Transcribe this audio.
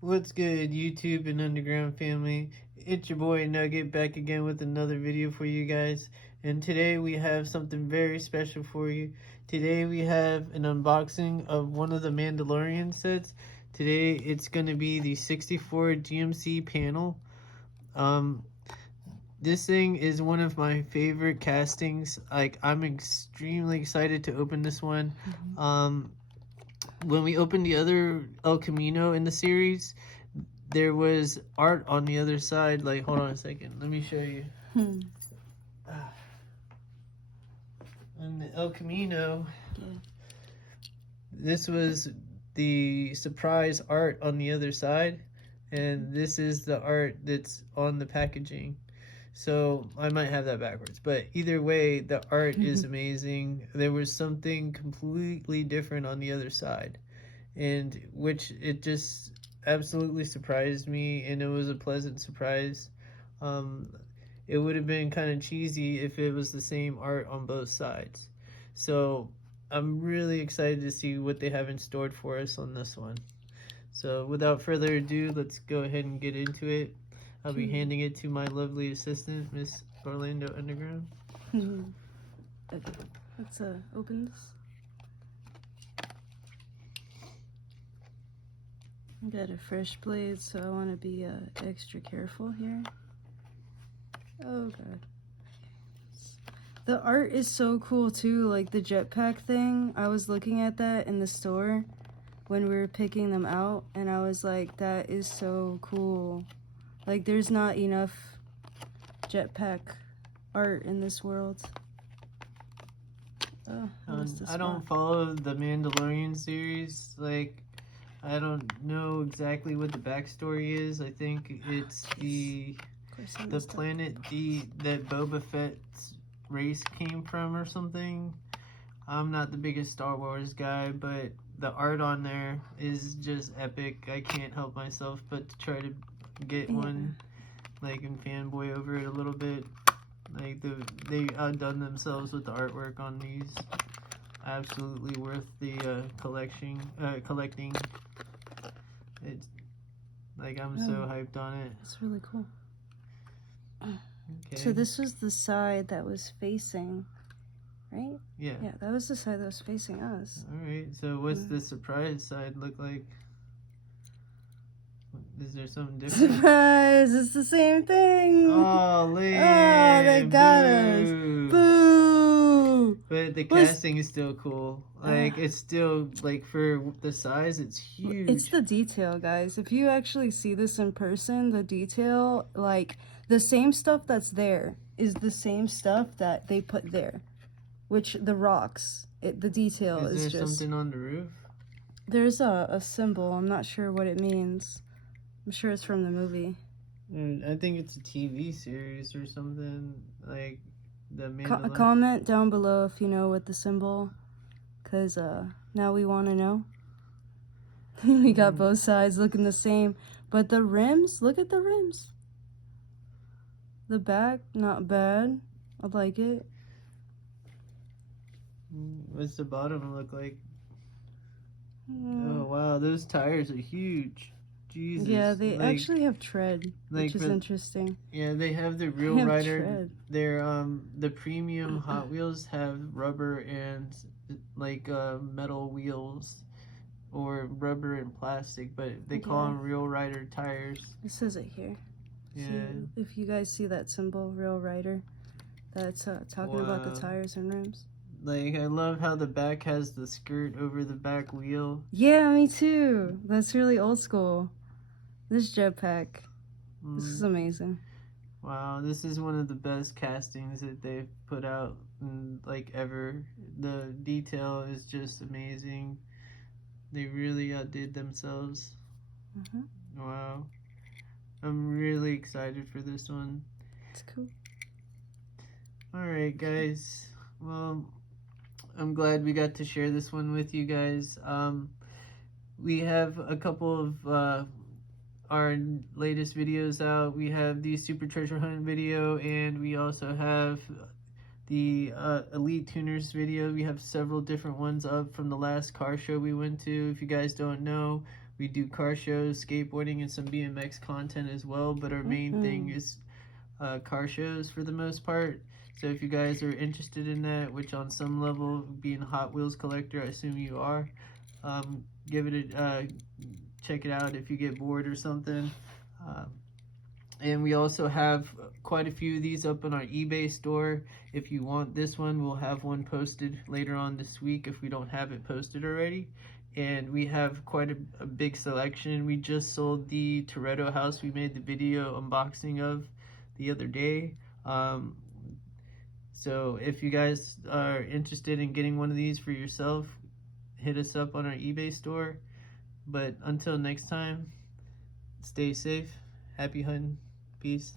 What's good, YouTube and Underground family? It's your boy Nugget back again with another video for you guys. And today we have something very special for you. Today we have an unboxing of one of the Mandalorian sets. Today it's going to be the 64 GMC panel. Um, this thing is one of my favorite castings. Like, I'm extremely excited to open this one. When we opened the other El Camino in the series, there was art on the other side. Like, hold on a second, let me show you. On the El Camino, this was the surprise art on the other side, and this is the art that's on the packaging. So I might have that backwards, but either way, the art is amazing. There was something completely different on the other side, and which it just absolutely surprised me, and it was a pleasant surprise. It would have been kind of cheesy if it was the same art on both sides. So I'm really excited to see what they have in store for us on this one. So without further ado, let's go ahead and get into it. I'll be handing it to my lovely assistant, Miss Orlando Underground. Okay, let's open this. I got a fresh blade, so I want to be extra careful here. Oh god. The art is so cool too, like the jetpack thing. I was looking at that in the store when we were picking them out, and I was like, that is so cool. Like, there's not enough jetpack art in this world. Oh, I don't follow the Mandalorian series. Like, I don't know exactly what the backstory is. I think it's the planet that Boba Fett's race came from or something. I'm not the biggest Star Wars guy, but the art on there is just epic. I can't help myself but to try to get one, like, and fanboy over it a little bit. Like, they outdone themselves with the artwork on these. Absolutely worth the collecting. It's like, I'm so hyped on it. It's really cool. Okay. So this was the side that was facing, right? Yeah. Yeah, that was the side that was facing us. Alright, so what's the surprise side look like? Is there something different? Surprise! It's the same thing! Oh, lame! Oh, they got us! Boo! But the casting is still cool. Like, it's still, like, for the size, it's huge. It's the detail, guys. If you actually see this in person, the detail, like, the same stuff that's there is the same stuff that they put there. Which, the rocks, the detail is just... Is there something on the roof? There's a symbol. I'm not sure what it means. I'm sure it's from the movie. I think it's a TV series or something, like the Mandalorian. Comment down below if you know what the symbol, because now we want to know. We got both sides looking the same, but the rims, look at the rims. The back, not bad. I like it. What's the bottom look like? Oh wow, those tires are huge. Jesus. Yeah, they actually have tread, which is interesting. Yeah, they have the real rider. They're the premium Hot Wheels have rubber and like metal wheels, or rubber and plastic, but they call them real rider tires. It says it here. Yeah. See, if you guys see that symbol, real rider, that's talking about the tires and rims. Like, I love how the back has the skirt over the back wheel. Yeah, me too. That's really old school. This jetpack. This is amazing. Wow, this is one of the best castings that they've put out, like, ever. The detail is just amazing. They really outdid themselves. Wow. I'm really excited for this one. It's cool. Alright, guys. Well, I'm glad we got to share this one with you guys. We have a couple of our latest videos out. We have the Super Treasure Hunt video, and we also have the Elite Tuners video. We have several different ones up from the last car show we went to. If you guys don't know, We do car shows, skateboarding, and some BMX content as well, but our main thing is car shows for the most part. So if you guys are interested in that, which on some level, being a Hot Wheels collector, I assume you are, give it a check it out if you get bored or something. And we also have quite a few of these up on our eBay store. If you want this one, we'll have one posted later on this week if we don't have it posted already. And we have quite a big selection. We just sold the Toretto house we made the video unboxing of the other day. So if you guys are interested in getting one of these for yourself, hit us up on our eBay store. But until next time, stay safe, happy hunting, peace.